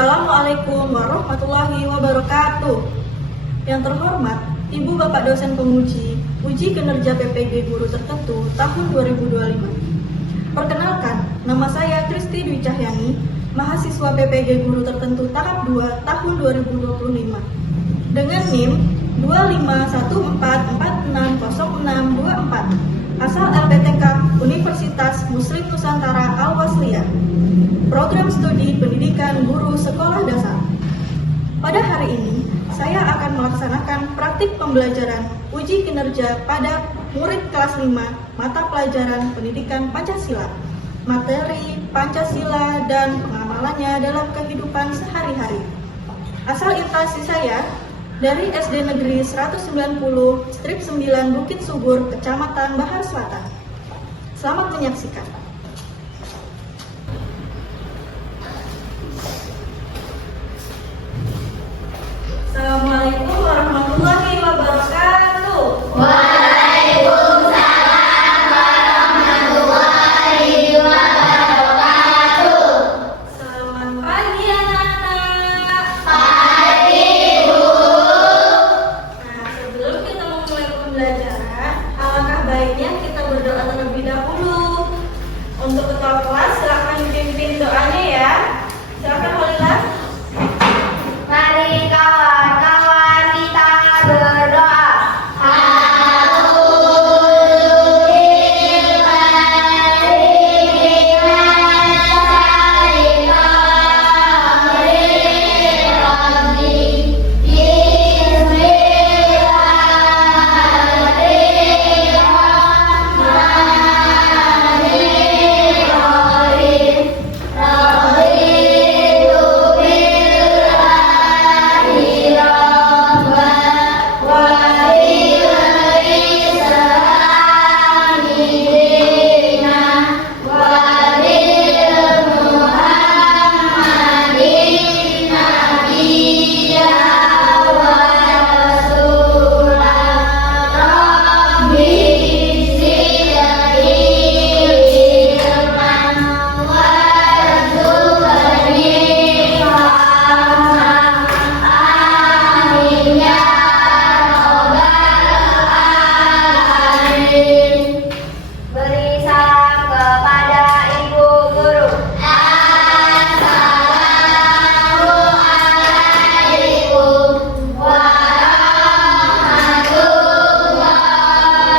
Assalamualaikum warahmatullahi wabarakatuh. Yang terhormat, Ibu Bapak dosen penguji uji kinerja PPG guru tertentu tahun 2025. Perkenalkan, nama saya Kristi Dwi Cahyani, mahasiswa PPG guru tertentu tahap 2 tahun 2025. Dengan NIM 25144600624, asal LPTK Universitas Muslim Nusantara Al-Wasliyah. Program studi pendidikan guru sekolah dasar. Pada hari ini, saya akan melaksanakan praktik pembelajaran uji kinerja pada murid kelas 5 mata pelajaran pendidikan Pancasila, materi Pancasila dan pengamalannya dalam kehidupan sehari-hari. Asal instansi saya dari SD Negeri 190/9 Bukit Subur, Kecamatan Bahar Selatan. Selamat menyaksikan. Assalamualaikum warahmatullahi wabarakatuh. Waalaikumsalam warahmatullahi wabarakatuh. Selamat pagi anak-anak. Pagi, Bu. Nah, sebelum kita memulai pembelajaran, alangkah baiknya kita berdoa terlebih dahulu. Untuk ketua kelas, silakan dipimpin doanya ya. Silakan Holila. Mari kawan-kawan kita berdoa. Beri salam kepada Ibu Guru. Assalamualaikum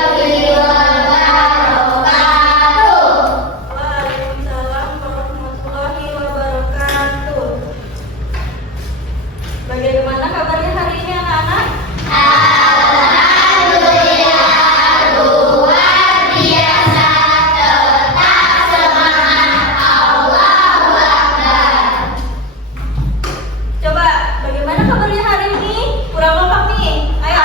warahmatullahi wabarakatuh. Waalaikumsalam warahmatullahi wabarakatuh. Bagaimana kabarnya hari ini anak-anak? Coba, bagaimana kabarnya hari ini? Kurang kompak nih. Ayo.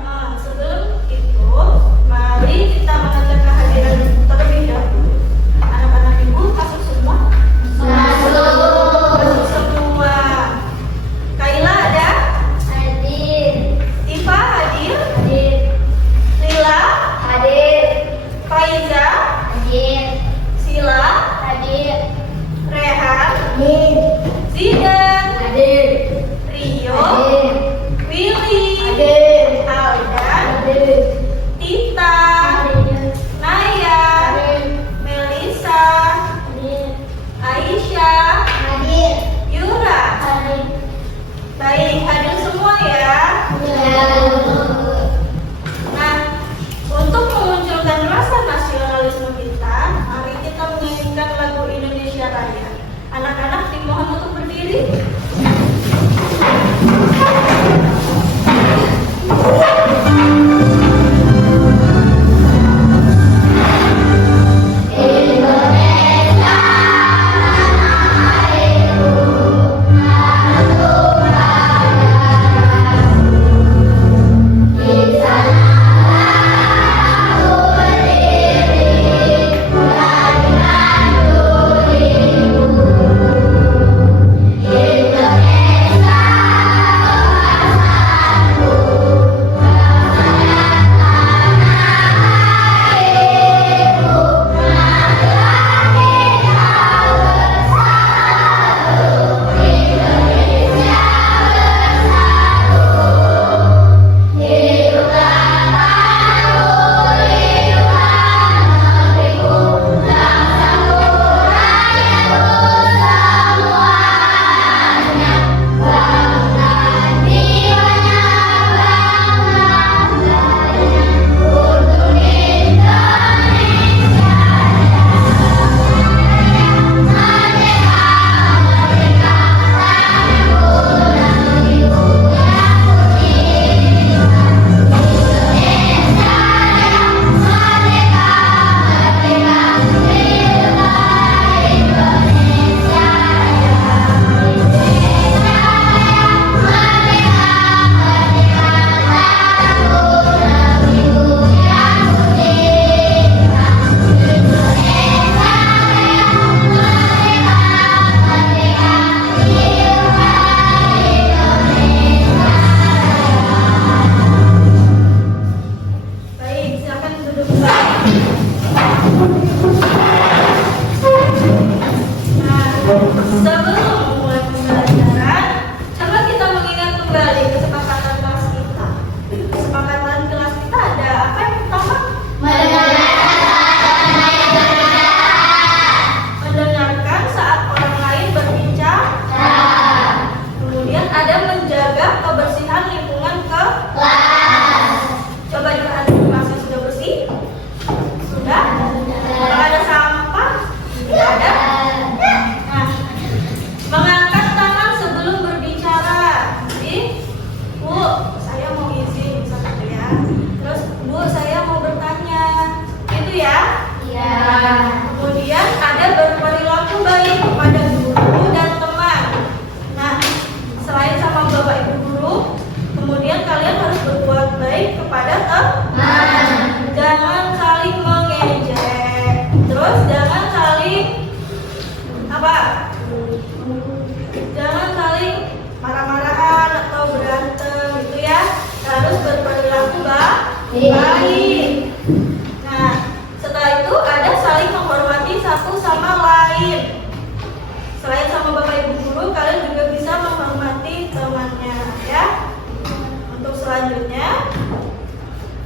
Nah, sebelum itu, mari kita mengajak kehadiran terlebih dahulu. Anak-anak ibu masuk semua? Masuk semua. Kaila ada? Iva hadir? Lila? Faiza? Sila? Rehan? Zidan? Rio? Willy? Aldan? Tita? Naya? Melisa? Aisyah? Yura? Baik, hadir semua ya. Nah, untuk memunculkan rasa nasionalisme kita, mari kita menyanyikan lagu Indonesia Raya. Anak-anak dimohon untuk berdiri. Yeah.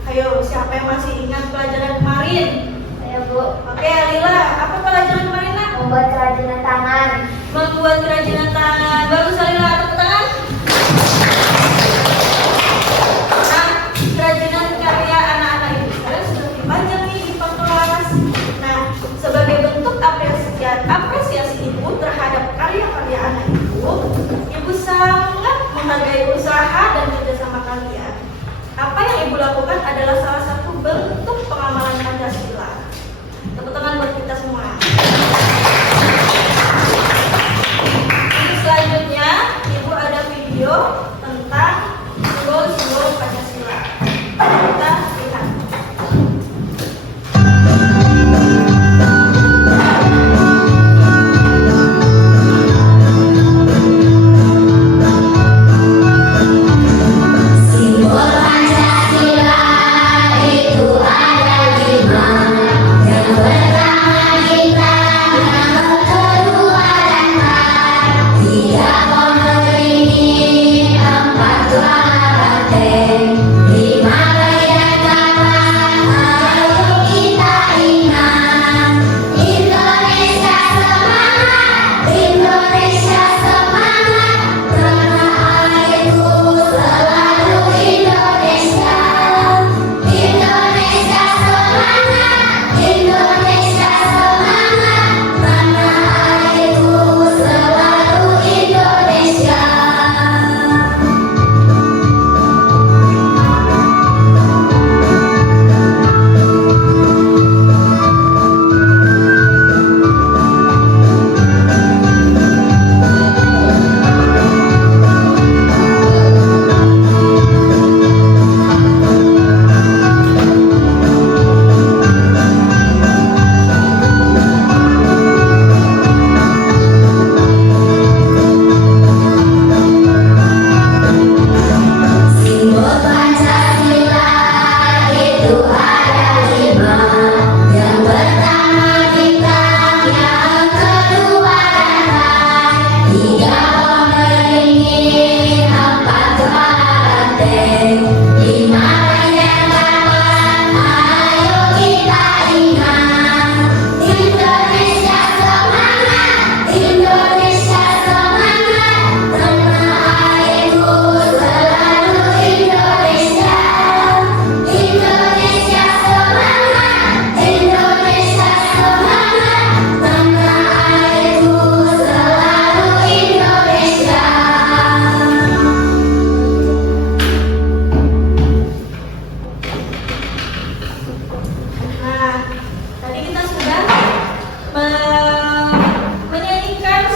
Ayo, siapa yang masih ingat pelajaran kemarin? Ayo Bu, Oke, Alila, apa pelajaran kemarin nak? membuat kerajinan tangan. Membuat kerajinan tangan. Bagus Alila, tepuk tangan. Nah, kerajinan karya anak-anak ibu kalian sudah dipajang nih di depan kelas. Nah, sebagai bentuk apresiasi ibu terhadap karya-karya anak ibu sangat menghargai usaha dan kerjasama kalian. Apa yang ibu lakukan adalah salah satu bentuk pengamalan Pancasila. Tepuk tangan buat kita semua. Selanjutnya, ibu ada video tentang simbol-simbol Pancasila. Kita lihat.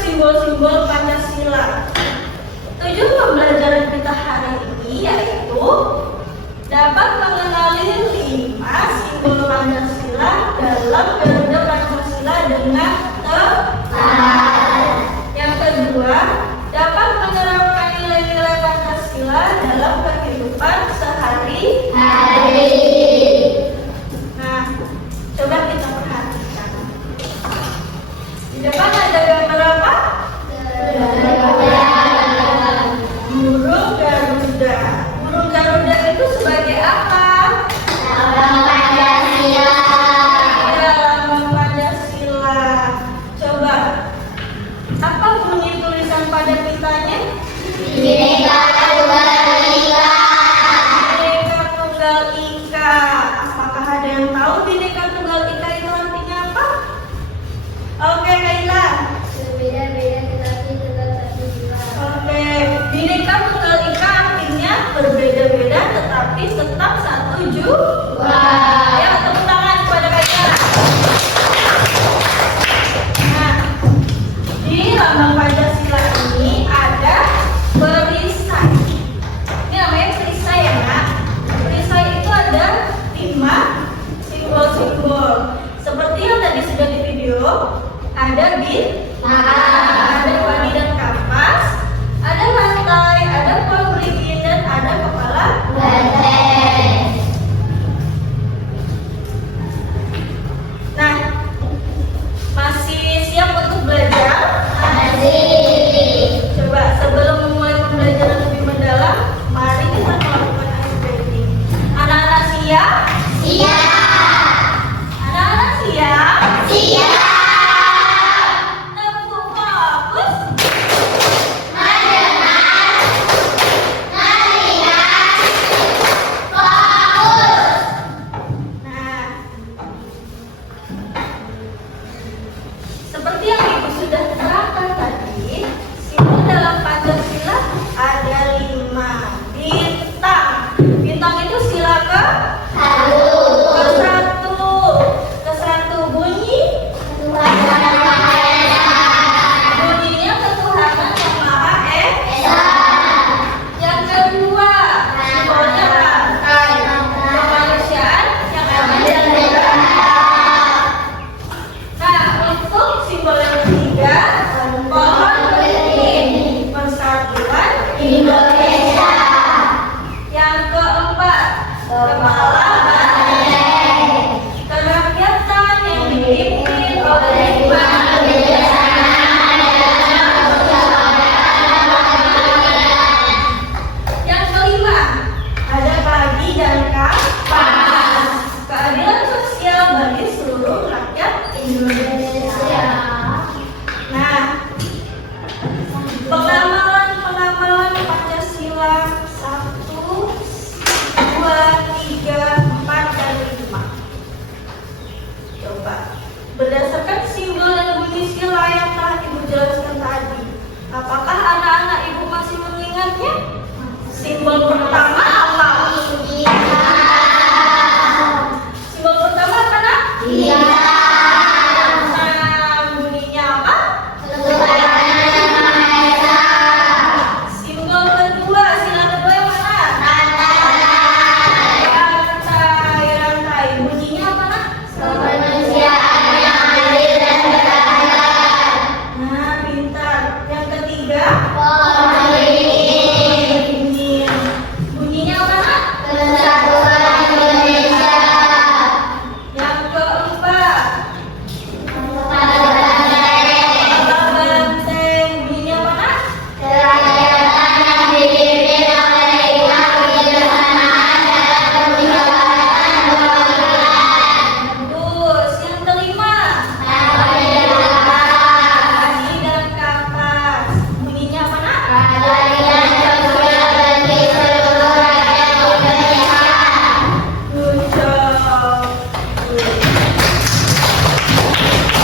Simbol-simbol Pancasila. Tujuan pembelajaran kita hari ini yaitu dapat mengenali 5 simbol Pancasila dalam Garuda Pancasila dengan tepat. Yang kedua, dapat menerapkan nilai-nilai Pancasila dalam kehidupan sehari-hari. Nah, coba kita perhatikan. Di depan ada gambar apa? Burung Garuda. Burung Garuda itu sebagai apa? Lambang Pancasila. Ya, lambang Pancasila. Coba, apa bunyi tulisan pada pitanya? Bhinneka Tunggal Ika. Bhinneka Tunggal Ika. Apakah ada yang tahu Bhinneka Tunggal Ika itu artinya apa? Oke, Kaila. Berbeda-beda tetapi tetap satu jiwa. Oke, Bhinneka Tunggal Ika artinya berbeda-beda tetapi tetap satu jiwa. Ya, tepuk tangan kepada Kaila. Nah, di lambang Pancasila ini ada perisai. Ini namanya perisai ya, Nak. Perisai itu ada 5 simbol-simbol. Seperti yang tadi sudah di video, ada ada padi dan kapas, ada lantai, ada pohon beringin, dan ada kepala banteng. Simbol pertama apa? Simbol pertama apa, Nak? Nah, bunyinya apa? Simbol kedua, sila kedua yang mana? Rantai. Bunyinya apa, Nak? Nah, pintar. Yang ketiga? Bunyinya apa, Nak? Yang keempat? Banteng. Bunyinya apa, Nak? Terus yang kelima? Gaji dan kapas. Bunyinya apa, Nak? Good job.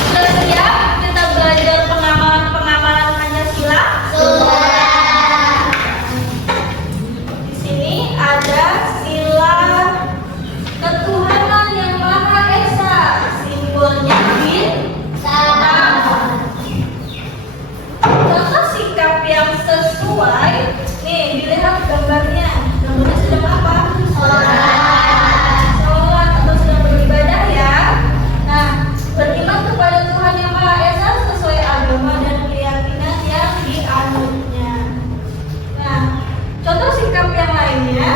Sudah siap kita belajar pengamalan Pancasila? Di sini ada sila ketuhanan yang Maha Esa. Simbolnya bintang. Contoh sikap yang sesuai. Nih, dilihat gambarnya. Gambarnya sedang apa? Sholat atau sedang beribadah ya. Nah, beriman kepada Tuhan yang Maha Esa sesuai agama dan keyakinan yang dianutnya. Nah, contoh sikap yang lainnya,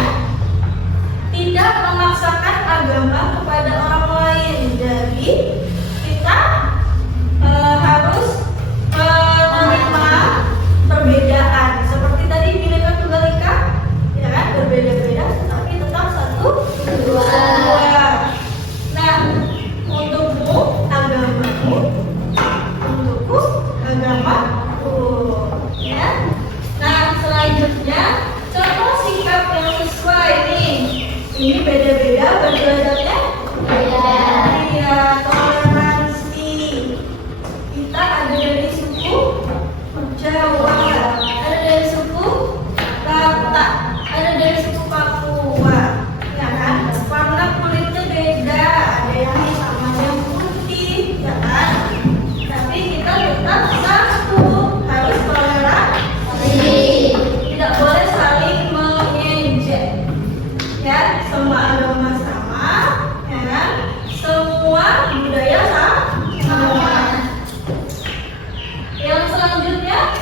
tidak memaksakan agama kepada orang lain. Jadi kita harus menerima perbedaan. Seperti tadi Bhinneka Tunggal Ika, ya kan, berbeda-beda tetapi tetap satu dua. Nah, untukmu agamamu, untukku agamaku, ya. Nah, selanjutnya contoh sikap yang sesuai nih. Ini beda-beda beribadatnya. Iya, toleransi. Kita ada dari suku Jawa, ada dari suku Batak, ada dari suku Papua, ya kan? Warna kulitnya beda, ada yang hitam, ada yang putih, ya kan? Tapi kita tetap satu, harus toleransi, tidak boleh saling mengejek, ya. Semua agama sama, ya kan? Semua budaya sama. Yang selanjutnya,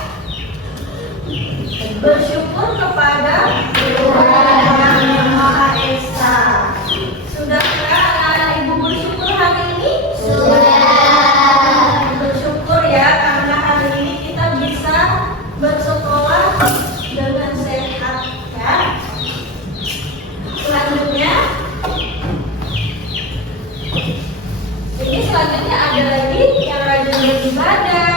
bersyukur kepada Tuhan yang Maha Esa. Sudahkah anak-anak ibu bersyukur hari ini? Bersyukur ya, karena hari ini kita bisa bersekolah dengan sehat, ya. Selanjutnya, selanjutnya ada lagi yang rajin beribadah.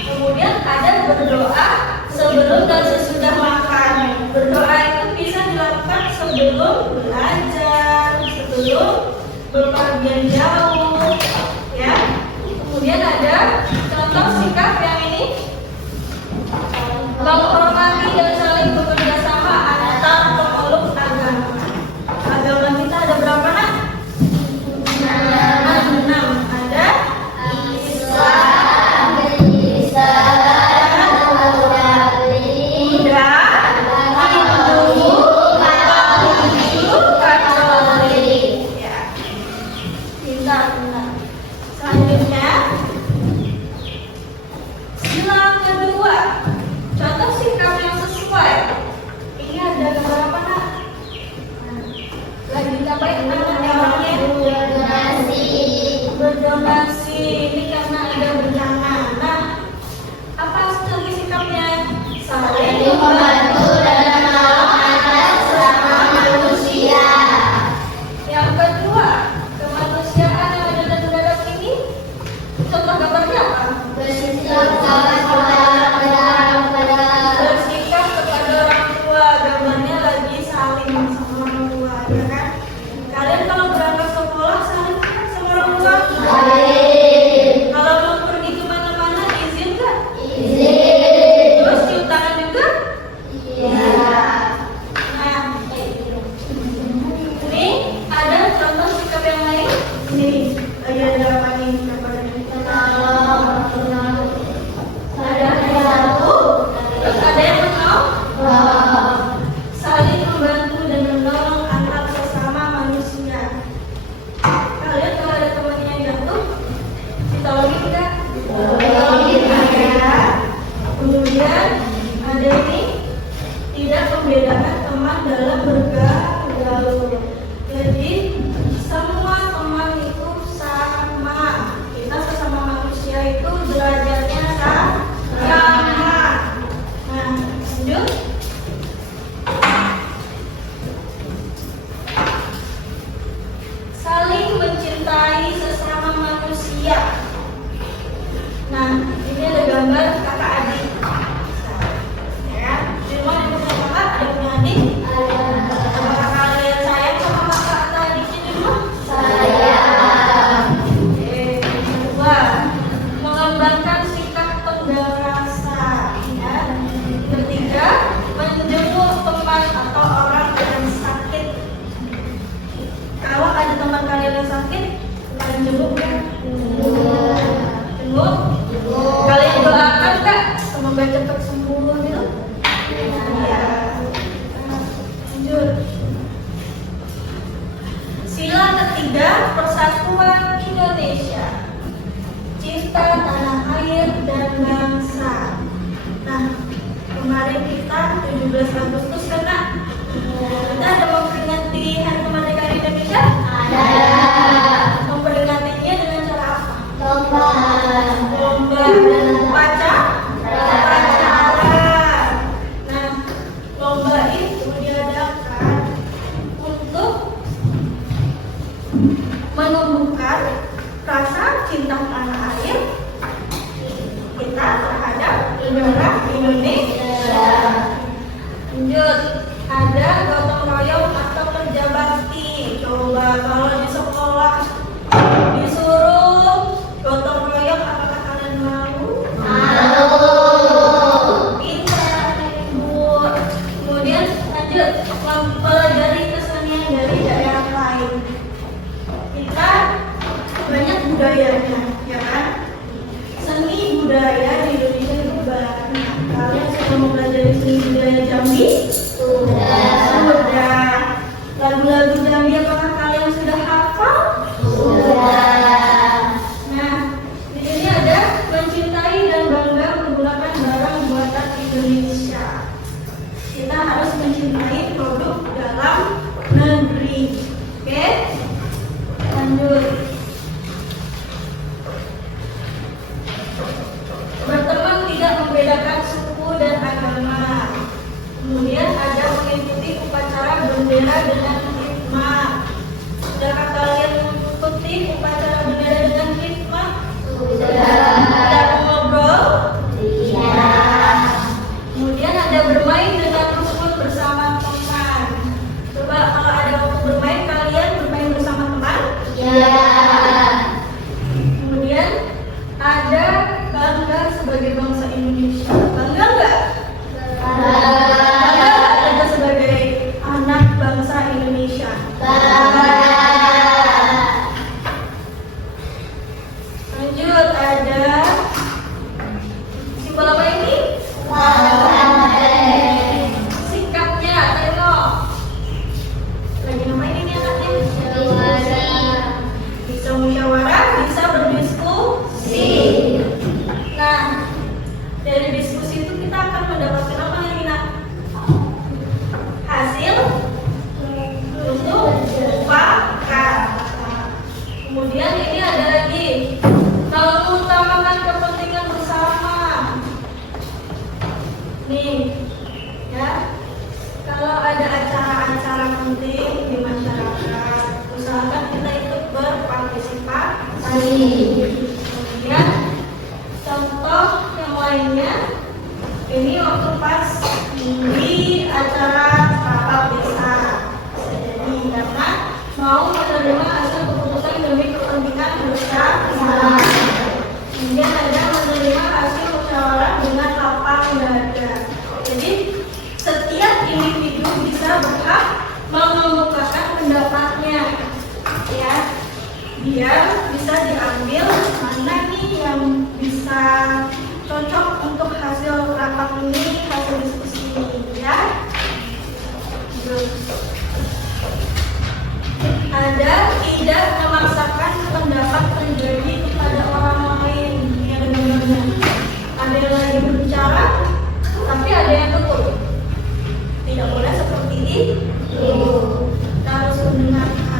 Kemudian ada berdoa sebelum dan sesudah makan. Berdoa itu bisa dilakukan sebelum belajar, sebelum berpergian jauh, ya. Kemudian ada contoh sikap yang ini, menghormati dan saling bekerja sama antar pemeluk agama. Agama kita ada berapa, Nak? 6. Ada Islam, Buddha, Hindu, Katolik. Ya. Pintar. Selanjutnya, sila kedua. Contoh sikap yang sesuai. Jadi semua teman itu sama. Kita sesama manusia itu derajatnya sama. Nah, lanjut. Saling mencintai sesama manusia. Nah, ini ada gambar kakak adik. Ya, di rumah ada punya kakak, ada punya adik. Apakah kalian sayang sama kakak atau adiknya di rumah? Sayang. Oke, kedua, mengembangkan sikap pendam rasa. Ya. Ketiga, menjenguk teman atau orang yang sakit. Kalau ada teman kalian yang sakit, kalian jenguk ya? Jenguk. Kalian doakan kak, semoga cepat sembuh gitu. Ya. Lanjut. Sila ketiga, persatuan Indonesia. Cinta tanah air dan bangsa. Nah, kemarin kita 17 Agustus kan kak? Kita ada memperingati Hari Kemerdekaan Indonesia? Ada. Memperingatinya dengan cara apa? Lomba. Lomba dan upacara. Nah, lomba itu diadakan untuk menumbuhkan rasa cinta tanah air kita terhadap negara Indonesia. Lanjut, ada gotong royong atau kerja bakti. Coba kalau di sekolah disuruh gotong royong, apakah kalian mau? Pintar, Ibu. Kemudian lanjut, mempelajari kesenian dari daerah lain. Kita banyak budayanya, ya kan? Seni budaya di Indonesia itu banyak. Kalian sudah mempelajari seni budaya Jambi? Sudah. Lagu-lagu Jambi apakah kalian sudah hafal? Nah, di sini ada mencintai dan bangga menggunakan barang buatan Indonesia. Kita harus mencintai produk dalam negeri. Oke? Lanjut. Berteman tidak membedakan suku dan agama. Kemudian ada mengikuti upacara bendera dengan hikmah. Sudahkah kalian mengikuti upacara bendera dengan hikmah? Ada ngobrol? Iya. Kemudian ada bermain dengan rukun bersama teman. Coba kalau ada waktu bermain, kalian bermain bersama teman? Iya. Kemudian ada bangga sebagai bangsa Indonesia. Bangga nggak? Bangga nggak kita sebagai anak bangsa Indonesia? Lanjut, ada simbol apa ini? Sikapnya, tengok. Lagi ngapain ini anaknya? Bisa musyawarah, bisa berdiskusi. Nah, dari diskusi itu kita akan mendapatkan apa lagi nak? Hasil untuk mufakat. Kemudian ini ada lagi, kalau mengutamakan kepentingan bersama. Nih, ya. Kalau ada acara-acara penting di masyarakat, usahakan kita ikut berpartisipasi. Kemudian contoh yang lainnya, ini waktu pas di acara rapat desa. Bisa jadi karena mau menerima hasil keputusan demi kepentingan bersama. Kemudian ada menerima hasil musyawarah dengan lapang dada. Jadi setiap individu bisa berhak mengemukakan pendapatnya, ya, biar bisa diambil mana nih yang bisa cocok untuk hasil rapat ini, hasil diskusi ini, ya. Ada tidak memaksakan pendapat pribadi kepada orang lain, yang benar-benar ada yang lagi berbicara, tapi ada yang tutup. Tidak boleh seperti itu. Kita harus mendengarkan.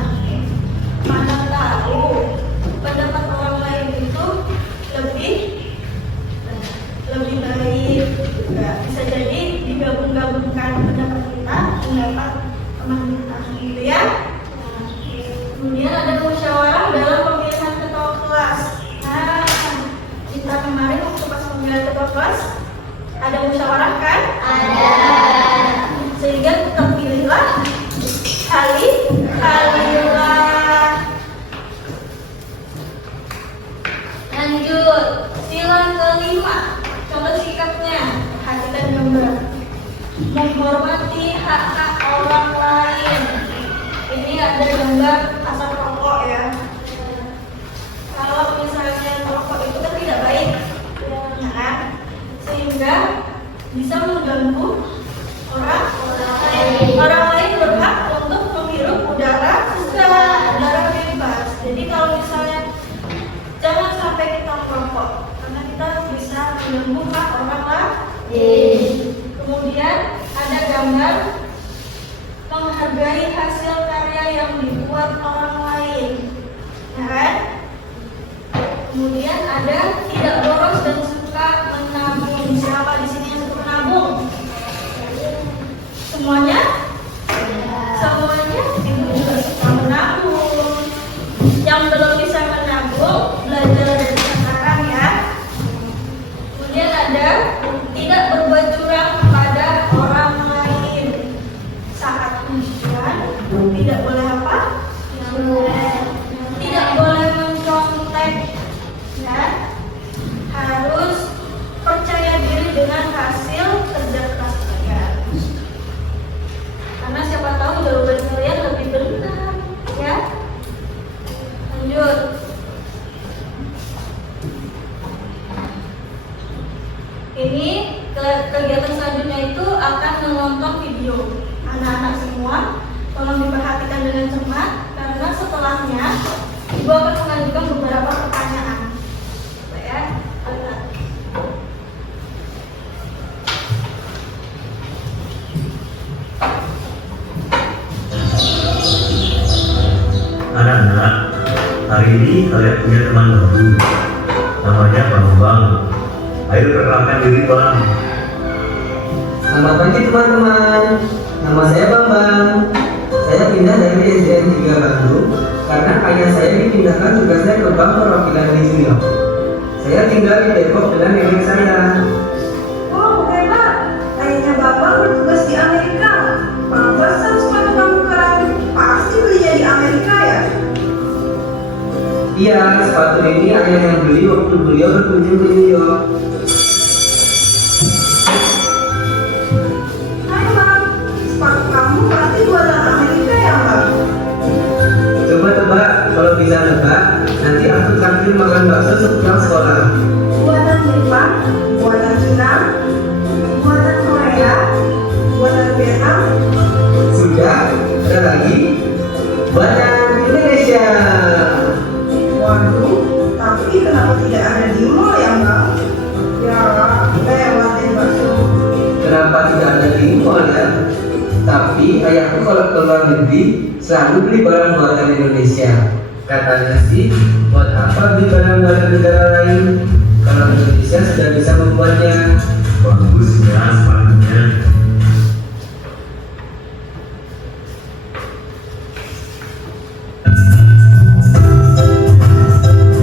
teman kita gitu ya. Kemudian ada musyawarah dalam pemilihan ketua kelas. Nah, kita kemarin waktu pas pemilihan ketua kelas ada musyawarah kan? Ada. Sehingga terpilihlah Khalilullah. Lanjut, sila kelima. Contoh sikapnya, perhatikan gambar. Menghormati hak-hak orang lain. Ini ada gambar asap rokok ya. Kalau misalnya rokok itu kan tidak baik, nah, sehingga bisa mengganggu orang lain berhak untuk menghirup udara segar, udara bebas. Jadi kalau misalnya jangan sampai kita merokok karena kita bisa mengganggu hak orang lain. Kemudian ada gambar menghargai hasil karya yang dibuat orang lain, ya kan? Kemudian ada tidak boros dan suka menabung. Siapa di sini yang suka menabung? Semuanya? Semuanya itu juga suka menabung. Yang belum bisa menabung, belajar dari sekarang ya. Kemudian ada tidak berbuat curang pada orang lain. Saat ujian tidak boleh apa? Tidak boleh mencontek, ya. Harus percaya diri dengan hasil kerja keras kalian. Karena siapa tahu jawaban kalian lebih benar, ya. Lanjut. Ini kegiatan selanjutnya itu akan menonton video. Anak-anak semua tolong diperhatikan dengan cermat karena setelahnya Ibu akan mengajukan beberapa pertanyaan. Ya, anak-anak, hari ini kalian punya teman baru, namanya Bambang. Ayo perkenalkan diri Bang. Selamat pagi teman-teman, nama saya Bambang. Saya pindah dari SDN 3 Bandung karena ayah saya dipindahkan tugasnya ke Bank Perwakilan Regional. Saya tinggal di Depok dengan nenek saya. Wow, hebat! Ayahnya Bapak bertugas di Amerika. Pantesan sepatu kamu keren. Pasti belinya di Amerika ya? Iya, sepatu ini ayah yang beli waktu beliau berkunjung ke New York. Hai Bang, sepatu kamu berarti buatan Amerika ya Bang? Coba tebak, kalau bisa nebak, nanti aku traktir makan bakso sepulang sekolah. Buatan Jepang, buatan Cina, buatan Korea, buatan Vietnam. Sudah, ada lagi? Buatan Indonesia. Waduh, tapi kenapa tidak ada di mall ya Bang? Ya, lewat deh bakso. Kenapa tidak ada di mall ya? Tapi ayahku kalau ke luar negeri selalu beli barang buatan Indonesia. Katanya sih, buat apa beli barang-barang negara lain? Kalau Indonesia sudah bisa membuatnya. Bagus ya sepatunya.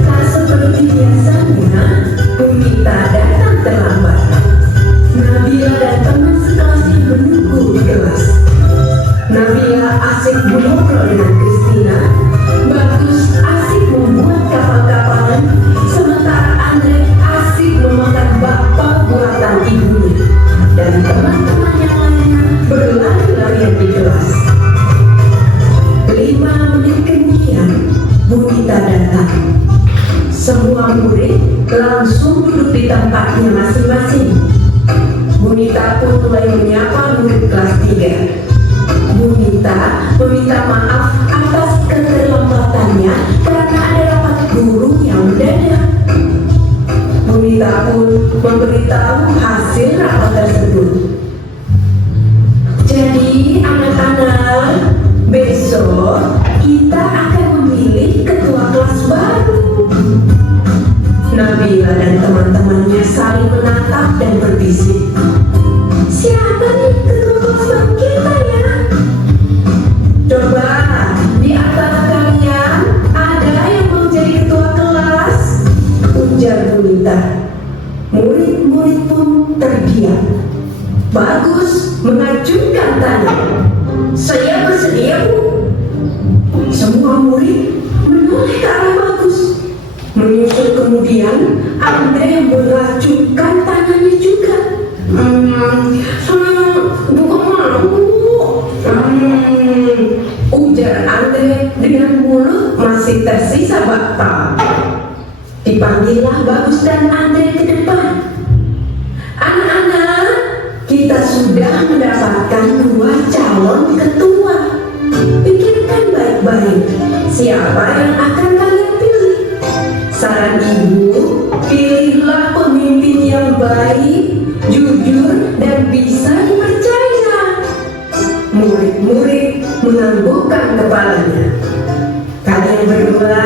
Tak seperti biasanya, Bumita datang terlambat. Nabila dan teman sekelasnya menunggu di kelas. Nabila asik mengobrol dengan Christina. Bagus asik membuat kapal-kapalan, sementara Andre asik memakan bakpao buatan ibunya. Dan teman-teman yang lainnya berlari-larian di kelas. 5 menit kemudian, Bumita datang. Semua murid langsung duduk di tempatnya masing-masing. Bunita pun mulai menyapa murid kelas 3. Bunita meminta maaf atas keterlambatannya karena ada rapat guru yang mendadak. Bunita pun memberitahu hasil rapat tersebut. Jadi anak-anak, besok kita akan memilih ketua kelas baru. Nabila dan teman-temannya saling menatap dan berbisik. Siapa nih ketua kelas baru kita ya? Bagus mengajukan tangan. Saya bersedia, Bu. Semua murid menoleh ke arah Bagus. Menyusul kemudian Andre mengajukan tangannya juga. Saya bukan mau. Ujar Andre dengan mulut masih tersisa batal. Dipanggillah Bagus dan Andre ke depan. Anak-anak, kita sudah mendapatkan 2 calon ketua. Pikirkan baik-baik, siapa yang akan kalian pilih? Saran ibu, pilihlah pemimpin yang baik, jujur, dan bisa dipercaya. Murid-murid menganggukkan kepalanya. Kalian berdua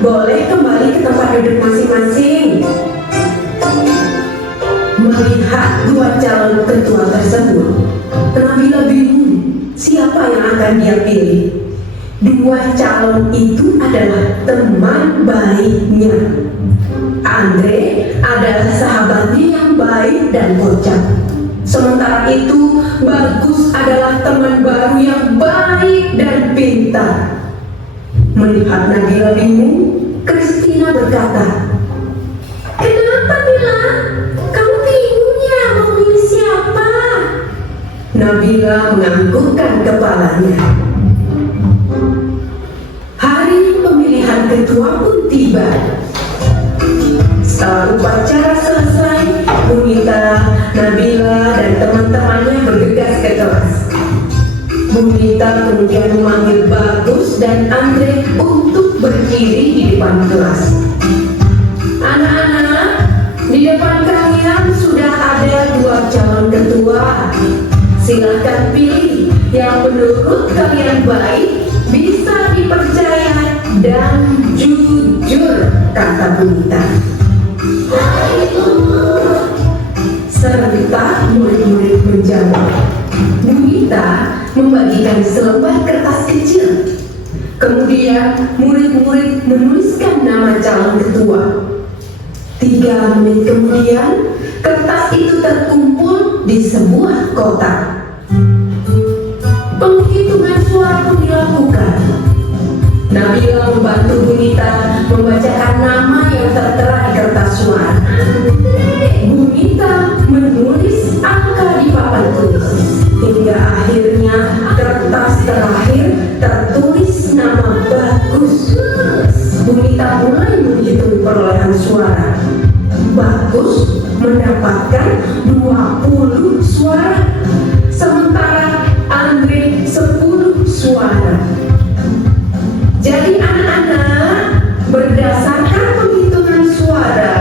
boleh kembali ke tempat duduk masing-masing. Melihat 2 calon ketua tersebut, Nabila bingung siapa yang akan dia pilih. 2 calon itu adalah teman baiknya. Andre adalah sahabatnya yang baik dan kocak. Sementara itu, Bagus adalah teman baru yang baik dan pintar. Melihat Nabila bingung, Christina berkata, "Kenapa, Bila? Kamu bingung ya mau pilih siapa?" Nabila menganggukkan kepalanya. Hari pemilihan ketua pun tiba. Setelah upacara selesai, Bunita, Nabila, dan teman-temannya bergegas ke kelas. Bunita kemudian memanggil Bagus dan Andre untuk berdiri di depan kelas. Anak-anak, di depan kalian sudah ada 2 calon ketua. Silahkan pilih yang menurut kalian baik, bisa dipercaya, dan jujur, kata Bunita. Serta murid-murid menjawab. Bunita membagikan selembar kertas kecil. Kemudian murid-murid menuliskan nama calon ketua. 3 menit kemudian, kertas itu terkumpul di sebuah kotak. Penghitungan suara pun dilakukan. Nabila membantu Bunita membacakan nama yang tertera di kertas suara. Bunita menulis angka di papan tulis. Hingga akhirnya kertas terakhir tertulis nama Bagus. Bunita mulai menghitung perolehan suara. Bagus mendapatkan 20 suara, sementara Andre 10 suara. Jadi anak-anak, berdasarkan penghitungan suara,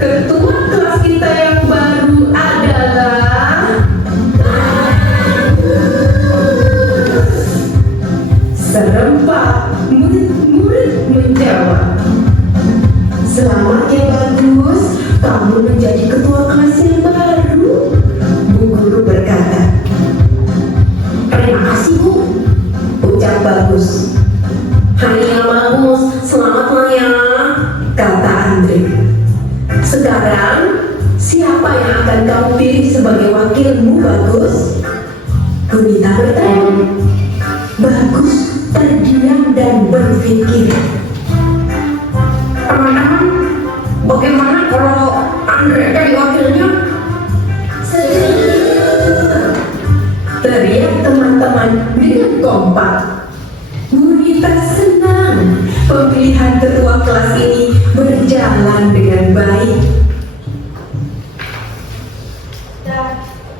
ketua kelas kita yang baru adalah serempak murid-murid menjawab. Selamat ya Bagus, kamu menjadi ketua kelas yang baru. Bu guru berkata. Terima kasih Bu, ucap Bagus. Hari yang bagus, selamat ya, kata Andre. Sekarang, siapa yang akan kamu pilih sebagai wakilmu, Bagus? Bunita bertanya. Bagus terdiam dan berpikir. Teman-teman, bagaimana kalau Andre jadi wakilnya? Teriak teman-teman dengan kompak. Bunita senang pemilihan ketua kelas ini berjalan dengan baik.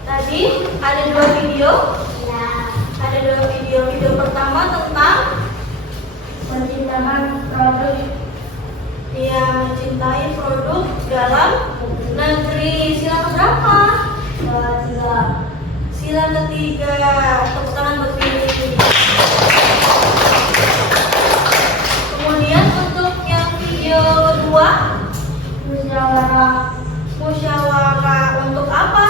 Tadi ada 2 video. Ya. Ada 2 video. Video pertama tentang mencintai produk. Dia mencintai produk dalam negeri. Sila keberapa? Sila ketiga. Tepuk tangan buat ini. Kemudian untuk yang video kedua, musyawarah untuk apa?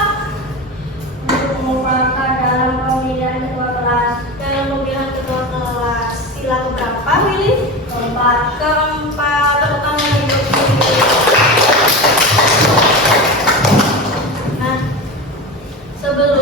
Untuk mengumpulkan dalam pemilihan ketua kelas. Dalam pemilihan ketua kelas. Sila keberapa, Willy? Keempat. Tepuk tangan lagi buat ini. Nah, sebelum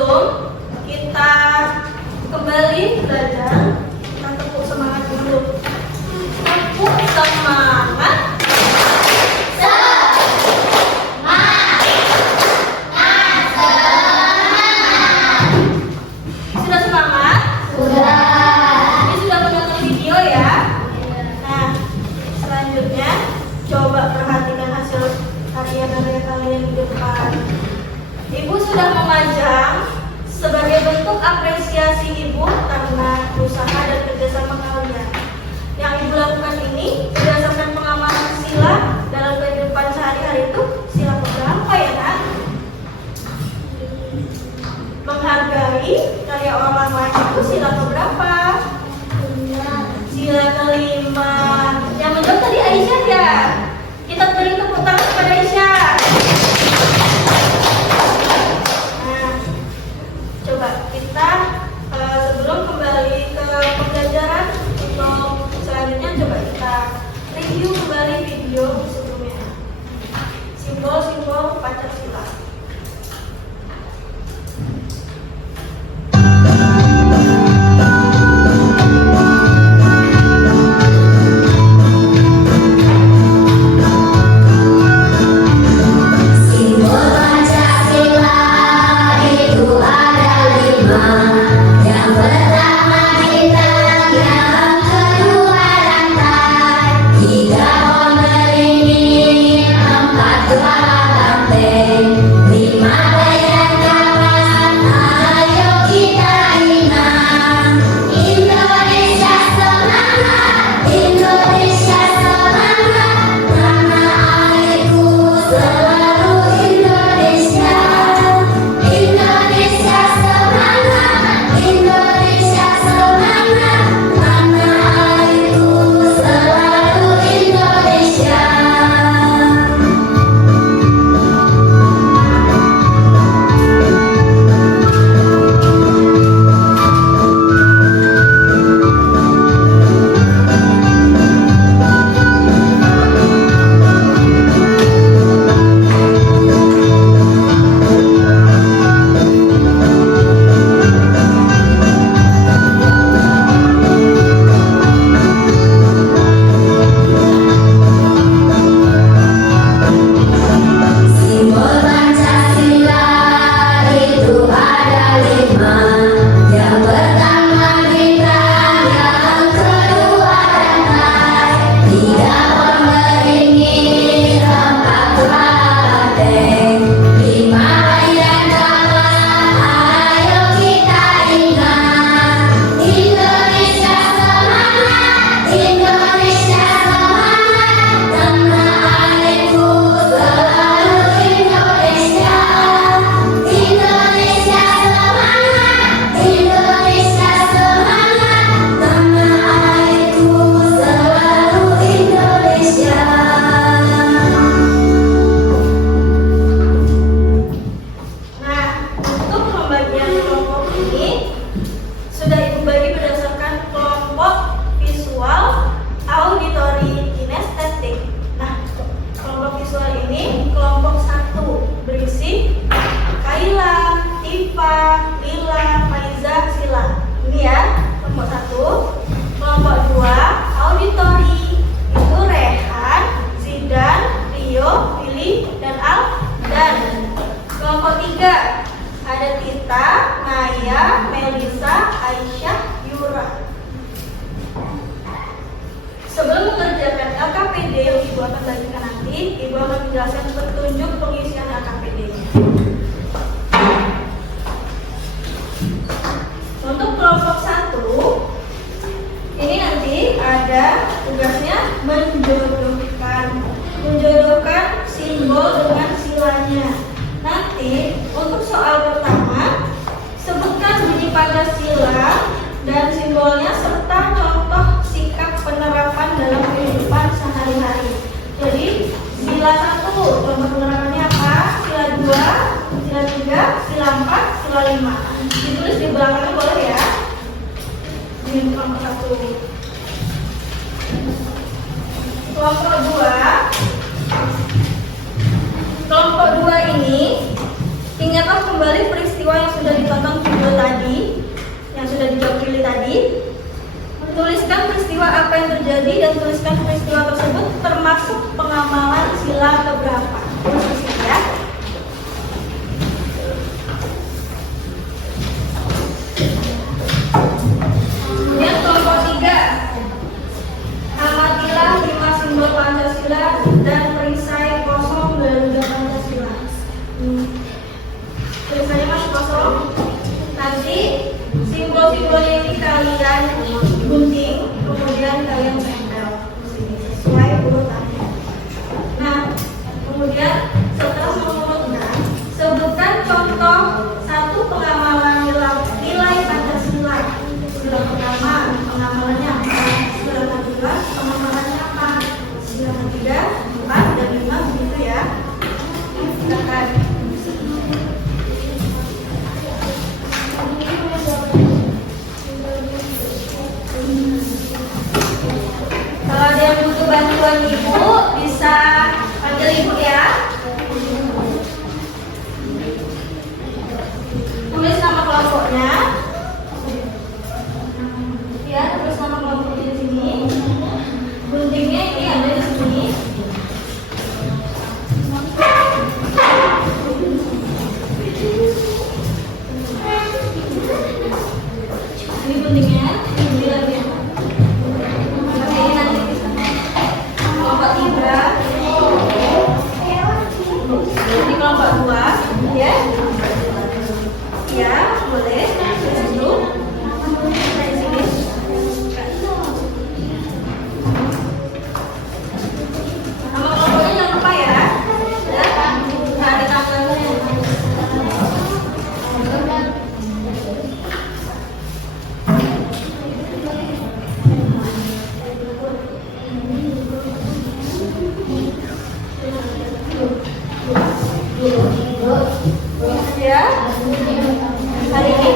apresiasi Ibu karena usaha dan kerjasama kalian. Yang Ibu lakukan ini berdasarkan pengamalan sila dalam kehidupan sehari-hari itu sila keberapa ya Nak? Menghargai karya orang lain itu sila keberapa? Sila kelima. Yang menjawab tadi Aisyah ya. Kita beri tepuk tangan kepada Aisyah. Nah, coba kita sebelum kembali ke pembelajaran untuk selanjutnya, coba kita review kembali video sebelumnya. Simbol-simbol Pancasila. Sebelum mengerjakan LKPD yang Ibu akan bagikan nanti, Ibu akan menjelaskan petunjuk pengisian LKPD-nya. Untuk kelompok 1, ini nanti ada tugasnya menjodohkan simbol dengan silanya. Nanti untuk soal pertama, sebutkan bunyi pada sila dan simbolnya serta contoh sikap penerapan dalam kehidupan sehari-hari. Jadi sila 1, contoh penerapannya apa? Sila 2, sila 3, sila 4, sila 5. Ditulis di belakangnya boleh ya. Ini kelompok 1. Kelompok 2 ini, ingatlah kembali peristiwa yang sudah ditonton video tadi, yang sudah dijawab pilih tadi. Tuliskan peristiwa apa yang terjadi dan tuliskan peristiwa tersebut termasuk pengamalan sila keberapa. Tulis ya. Kemudian kelompok 3, amatilah 5 simbol Pancasila dan perisai kosong Garuda Pancasila. Tulisannya masih kosong. Nanti bantuan ibu bisa panggil ibu ya. Tulis nama kelompoknya. Ya, tulis nama kelompoknya di sini. Guntingnya ini ada di sini. Ini guntingnya, ini lagi ya. Oke, ini nanti kelompok 3. Ini kelompok 2, ya. Ya, boleh. Dulu. Di sini. Nama kelompoknya jangan lupa ya. Ya, nah, ada tanggalnya. Ya. Hari ini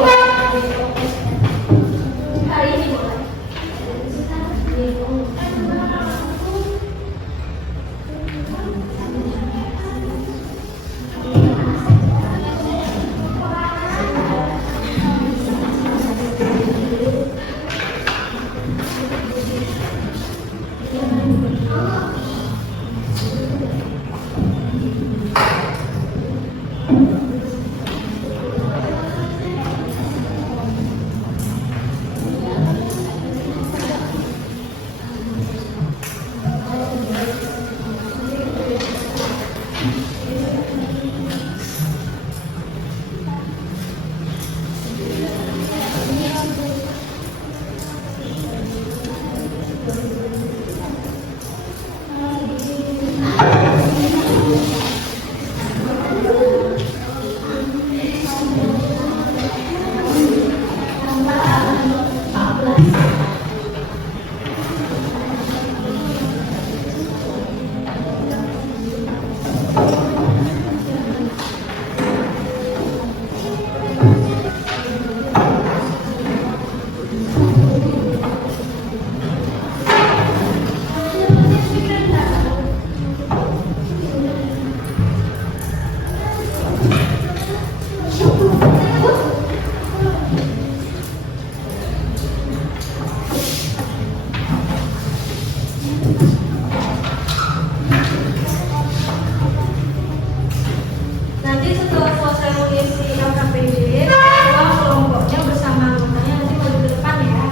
nanti setelah selesai mengisi LKPD, semua kelompoknya bersama anggotanya nanti maju ke depan ya.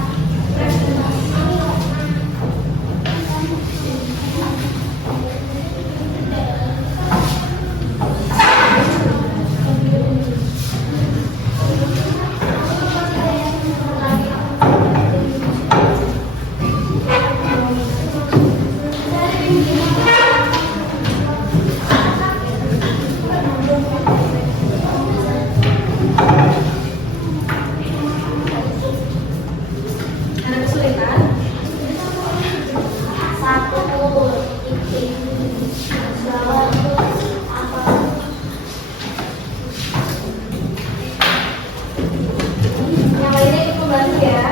Ada kesulitan? Yang lainnya ikut membantu ya.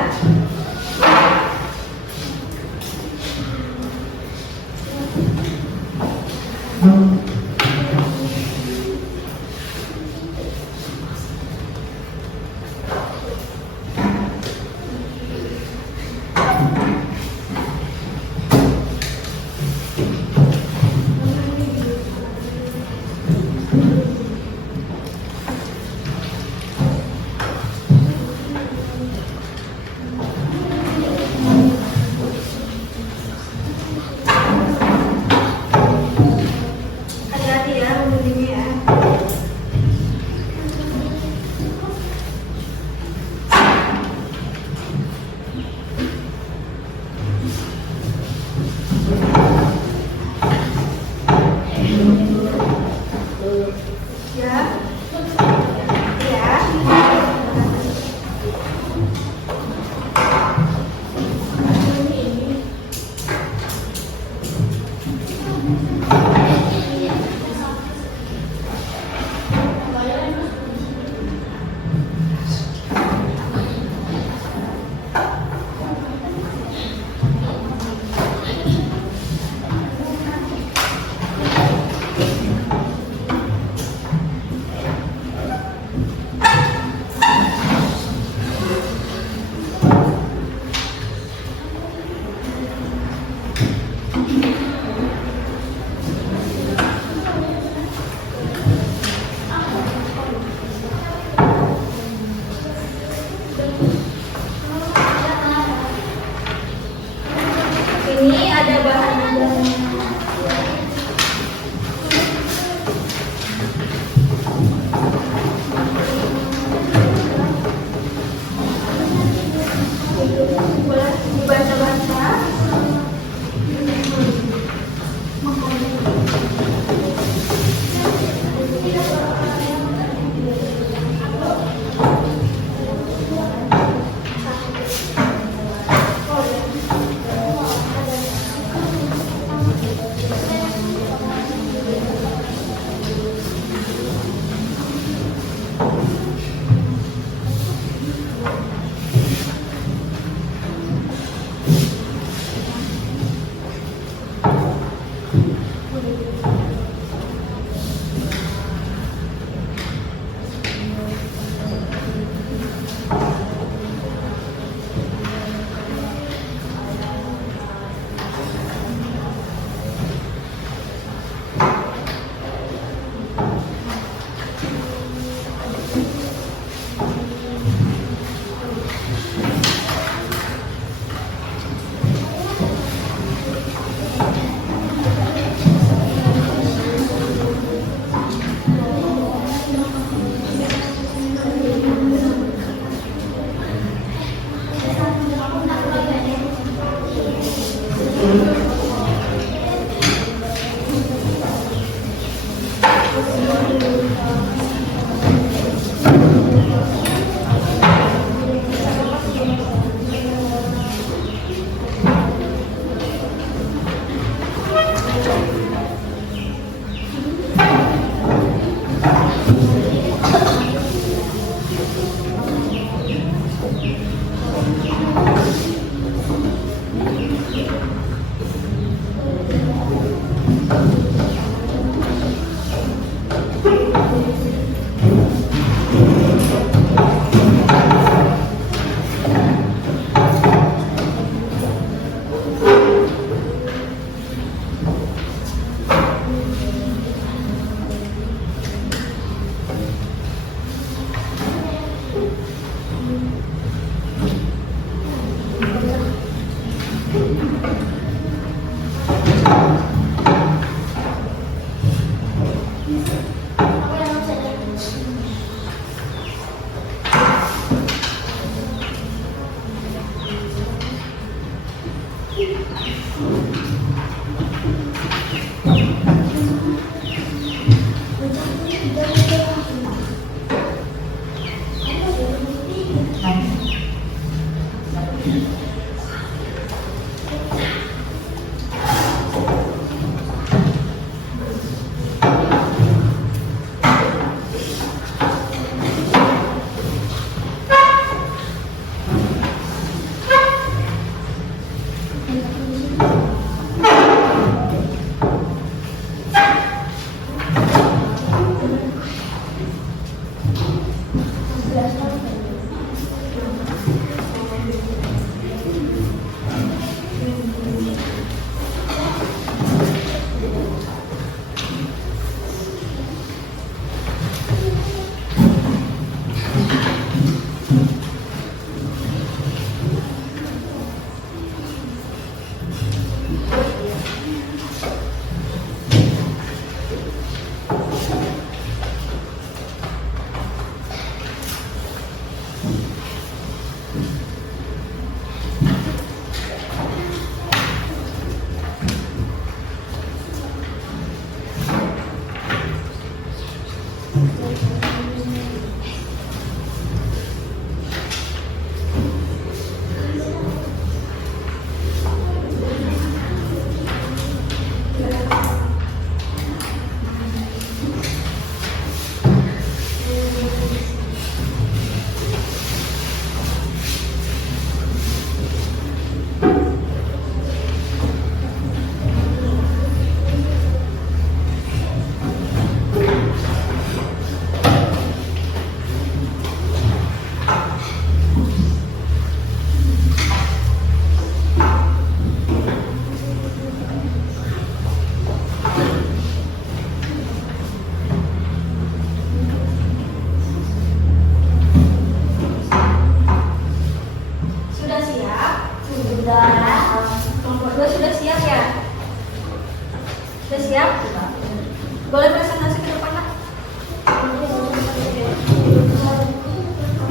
Boleh presentasi ke depan, Nak?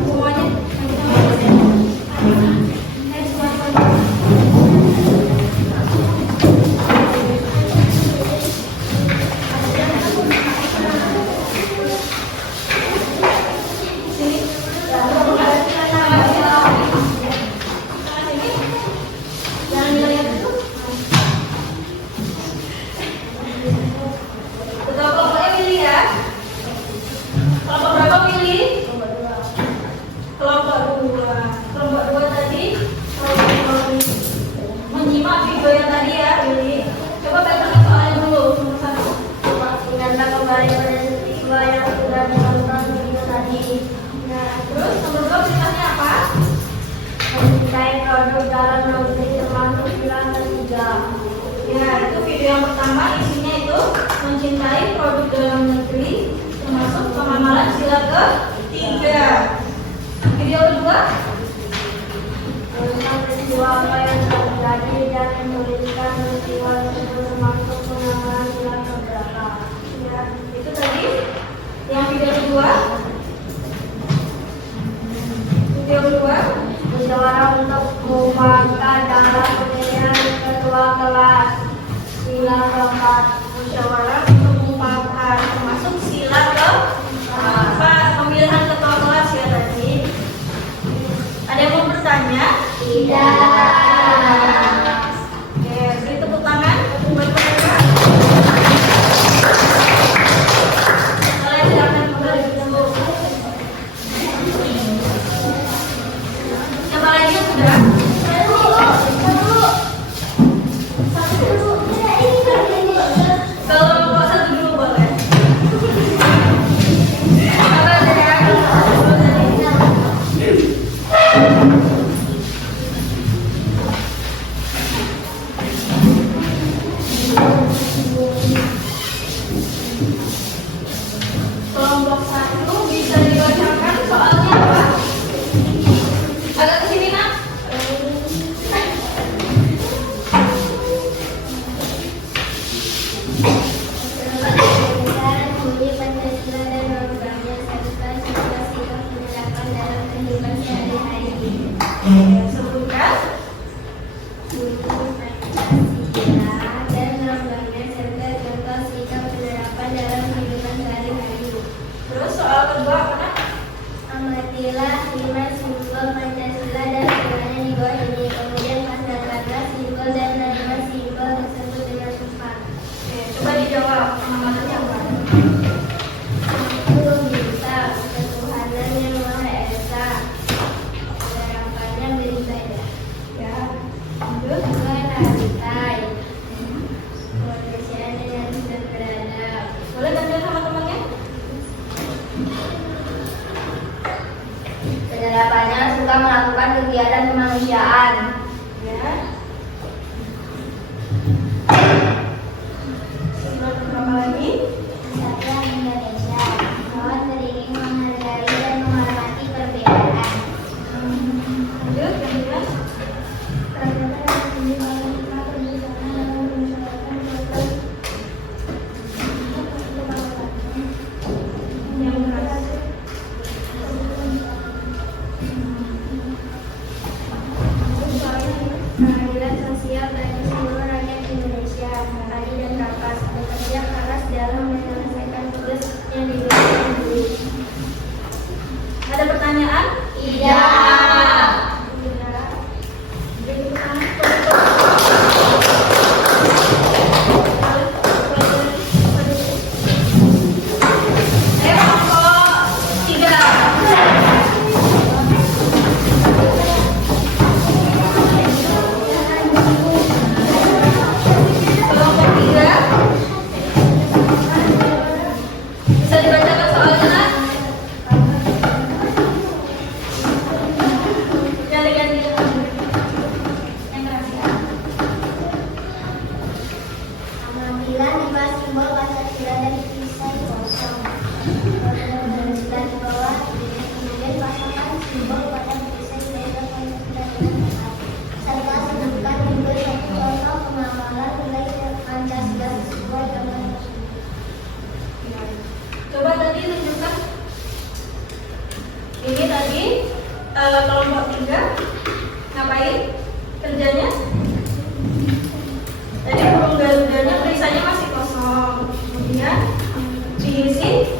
Semuanya. Ayo semuanya. Sini. Jangan dilihat itu. Ketua kelompoknya pilih ya. Kelompok berapa pilih? Kelompok 2. Kelompok 2 tadi menyimak video yang tadi ya, pilih. Coba baca soalnya dulu nomor 1. Ingatlah kembali pada peristiwa yang sudah dilakukan video tadi. Nah, terus nomor 2 perintahnya apa? Mencintai produk dalam negeri termasuk sila ketiga. Ya, itu video yang pertama isinya itu mencintai produk dalam negeri termasuk pengamalan sila ke-3. Video kedua, Tentang peristiwa apa yang telah terjadi dan menuliskan peristiwa tersebut termasuk pengamalan sila keberapa. ya, itu tadi yang video kedua. Video kedua, Musyawarah untuk mengumumkan dalam pemilihan ketua kelas. Sila keempat, musyawarah untuk mufakat, termasuk sila keempat, pemilihan ketua kelas ya tadi. Ada yang mau bertanya? Tidak. Oke, beri tepuk tangan buat mereka. Kalian silakan kembali duduk. Siapa lagi yang sudah? Kalau mau satu dulu boleh. Apa ada yang? Kelompok 1 bisa dibacakan soalnya apa? Agak kesini nak. Sebutkan. Terus soal kedua apa nak? Amatilah 5 simbol Pancasila dan semuanya di bawah ini. Kemudian pasangkanlah simbol dan nama simbol tersebut dengan tepat. Oke, coba dijawab pengamatannya apa? Satu, minta ketuhanan yang Maha Esa, penerapannya beribadah. Ya. Lanjut. Dua, rantai kemanusiaan yang sudah beradab. Boleh gantian sama temannya? Penerapannya suka melakukan kegiatan kemanusiaan. Ya. Sebelum berapa lagi? Kesatuan Indonesia, kawan beriring menghargai dan menghormati perbedaan. Lanjut, gantian. Yang berhasil. Keadilan sosial bagi seluruh rakyat Indonesia, adil dan kapas, bekerja keras dalam menyelesaikan tugas yang diberikan diri. Ada pertanyaan? Tidak. Tidak. Jadi kelompok 3. Kelompok 3. Bisa dibacakan soalnya nak? Ganti-ganti. Yang terakhir. Amatilah 5 simbol Pancasila dan tulisan kosong. Tulisan di bawah, kemudian pasangkan simbol pada tulisan beda Pancasila dengan tepat. Serta sebutkan juga satu contoh pengamalan nilai Pancasila sesuai dengan tersebut. Coba tadi tunjukkan. Ini tadi kelompok 3 ngapain kerjanya? Tadi burung garudanya tulisannya masih kosong. Kemudian diisi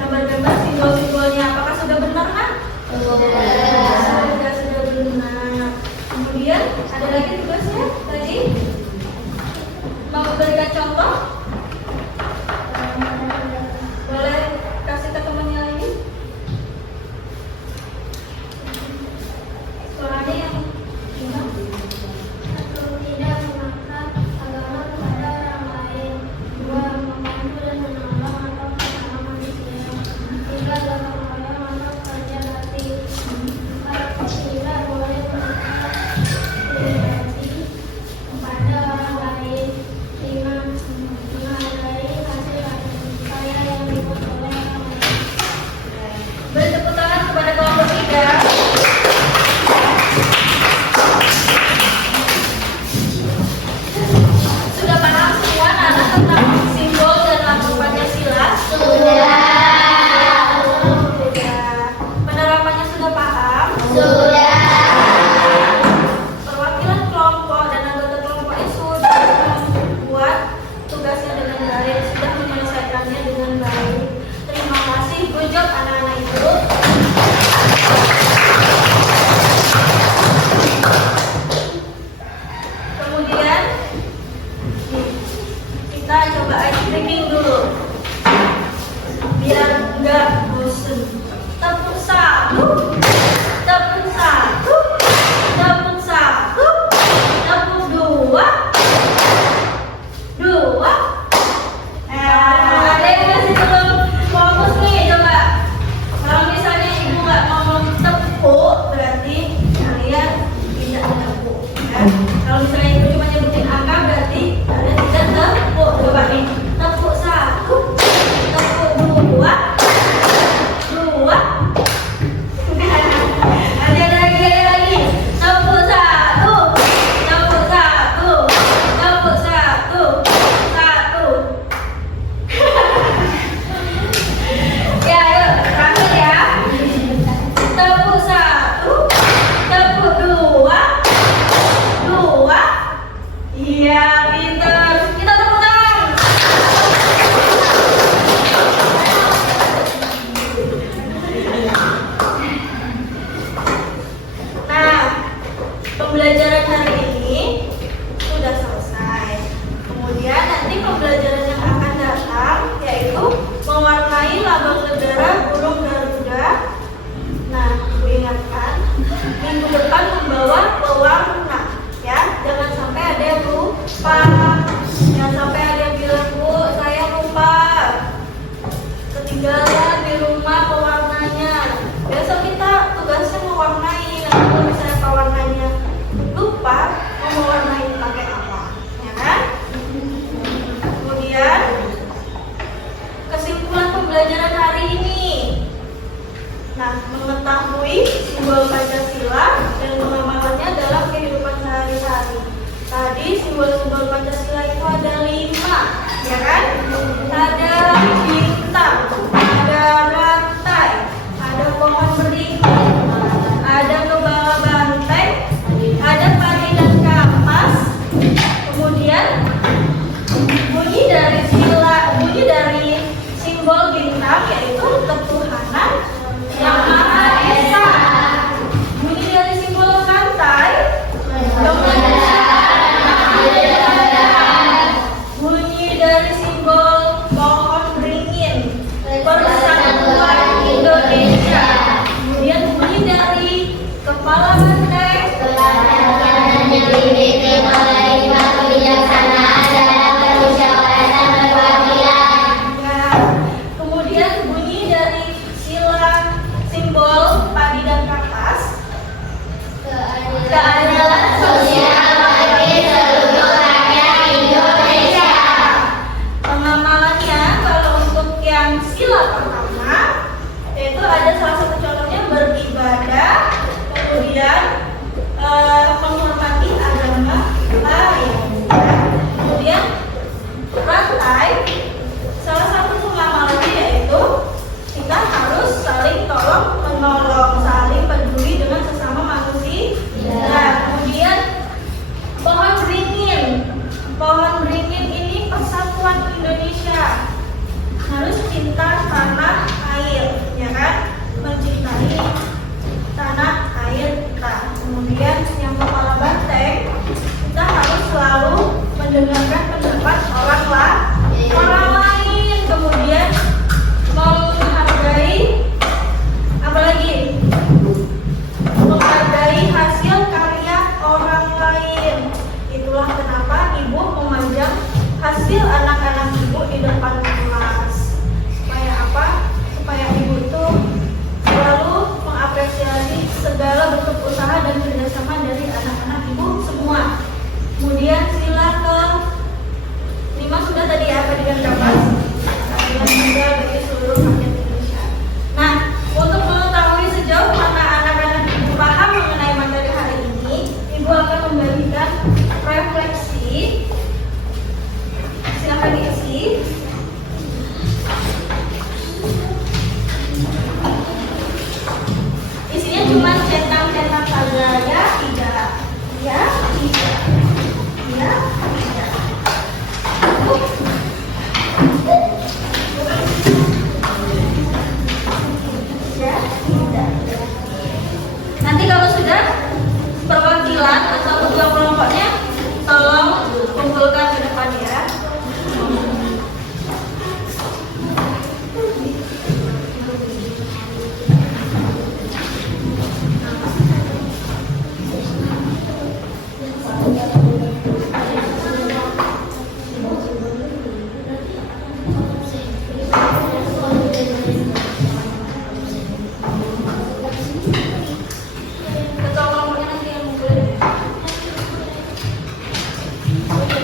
gambar-gambar simbol-simbolnya. Apakah sudah benar kan? Sudah benar. Kemudian ada lagi tugasnya tadi. Mau berikan contoh? Boleh kasih ke temannya lagi? Suaranya yang gimana? Satu, tidak mengangkat agama kepada orang lain. Dua, membantu dan menolong atau bersama manusia. Tiga, gotong royong atau kerja bakti. Empat, tidak boleh mengangkat pribadi kepada orang lain. Lima, Tadi simbol-simbol Pancasila itu ada 5, ya kan? Ada bintang, ada rantai, ada pohon beringin, ada kepala banteng, ada padi dan kapas. Kemudian bunyi dari simbol bintang yaitu ketuhanan yang Maha Esa. Bunyi dari simbol rantai bunyi dari simbol pohon beringin Persatuan Indonesia. Kemudian bunyi dari kepala banteng kemudian bunyi dari sila simbol padi dan kapas keadilan sosial bagi seluruh rakyat Indonesia. Pengamalannya kalau untuk yang sila pertama yaitu ada salah satu contohnya beribadah, kemudian menghormati agama lain. Kemudian rantai, salah satu pengamalannya yaitu kita harus saling tolong menolong, saling peduli dengan sesama manusia. Kemudian pohon beringin ini persatuan Indonesia, harus cinta tanah air, ya kan? Mencintai tanah air kita. Kemudian yang kepala banteng, kita harus selalu mendengarkan pendapat orang lain. Kemudian menghargai hasil karya orang lain. Itulah kenapa ibu memajang hasil anak-anak ibu di depan kelas. Supaya apa? Supaya ibu itu selalu mengapresiasi segala bentuk usaha dan kerjasama dari anak-anak ibu semua. Kemudian sila ke-5 sudah tadi ya, pendidikan kapas. Keadilan sosial bagi seluruh rakyat Indonesia. Nah, untuk mengetahui sejauh mana anak-anak ibu paham mengenai materi hari ini, ibu akan membagikan refleksi. Silakan diisi. Isinya cuma centang-centang saja, ya tidak, ya tidak, ya tidak. Ya tidak. Nanti kalau sudah perwakilan atau ketua kelompoknya tolong kumpulkan ke depan ya. Ketua kelompoknya nanti yang ngumpulin. Oke,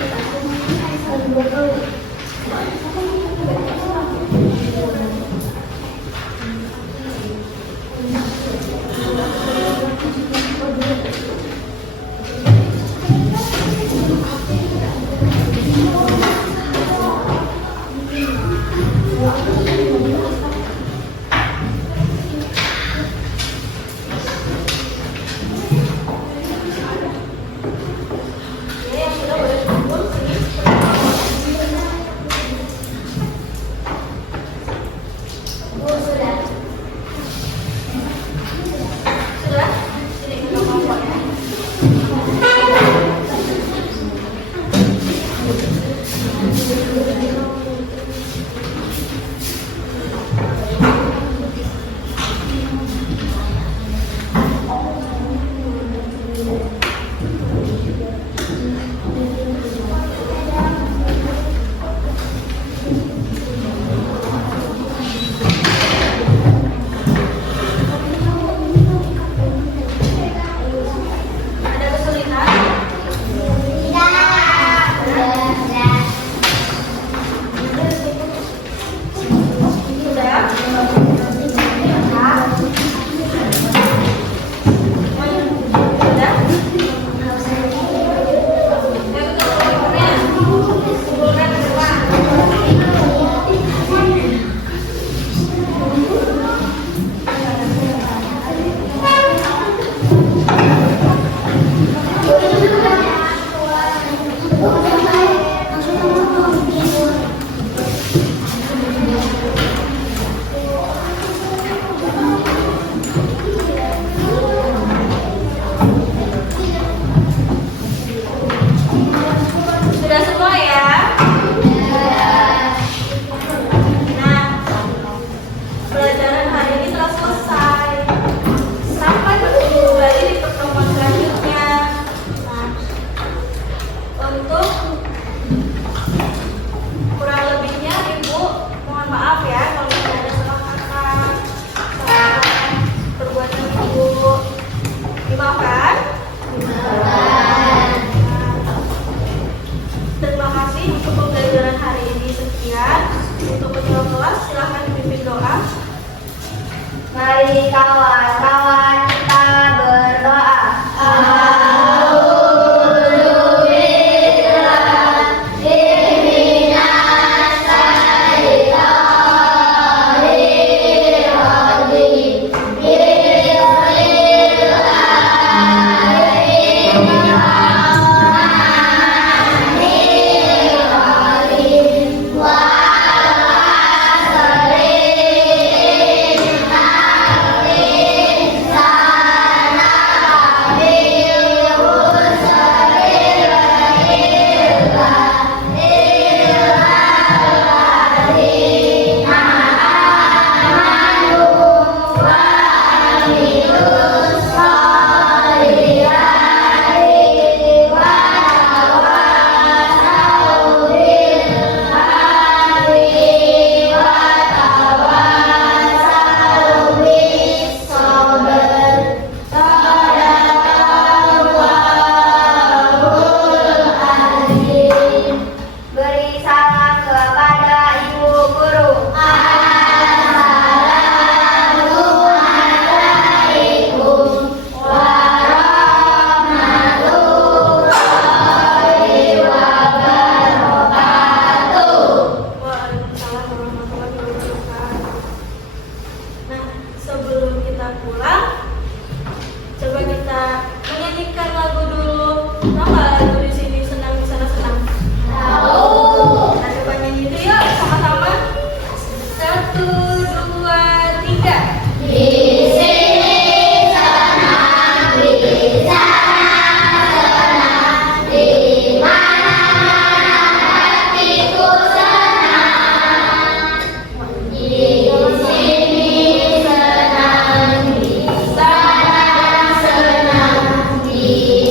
yang sudah boleh kumpul sini. kawan-kawan kita berdoa. Beri salam kepada ibu guru. Assalamualaikum warahmatullahi wabarakatuh. Waalaikumsalam warahmatullahi wabarakatuh. Nah, sebelum kita pulang, coba kita menyanyikan lagu dulu. Tahu nggak lagu di sini senang di sana senang? Tahu. Nah, coba nyanyi itu yuk sama-sama. 1, 2, 3. Di sini senang, di sana senang, di mana-mana hatiku senang. Di sini senang, di sana senang, di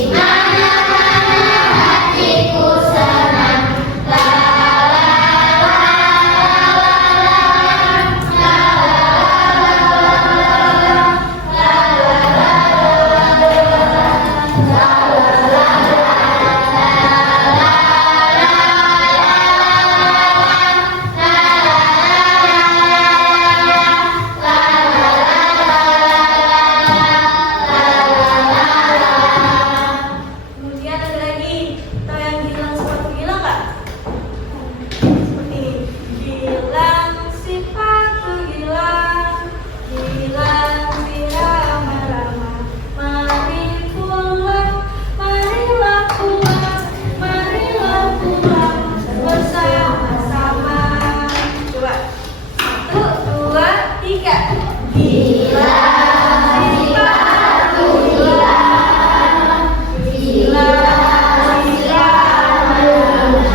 mana-mana hatiku senang. La Kemudian ada lagi, tahu yang Gilang sepatu Gilang nggak? Seperti ini. Gilang sepatu Gilang, Gilang si rama-rama. Mari pulang, marilah pulang, marilah pulang bersama-sama. Coba, 1, 2, 3. Gilang sepatu Gilang, Gilang si rama-rama.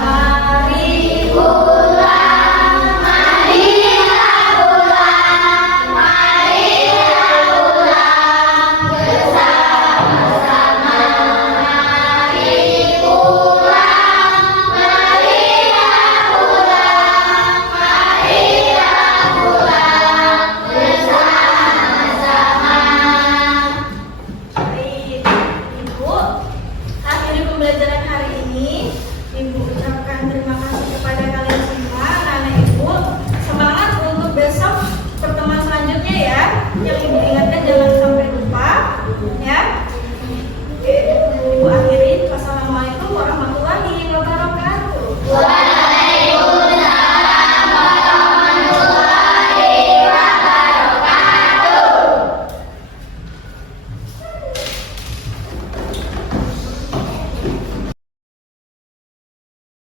Mari pulang, marilah pulang, marilah pulang bersama-sama. Mari pulang, marilah pulang, marilah pulang bersama-sama. Baik, Ibu, akhiri pembelajaran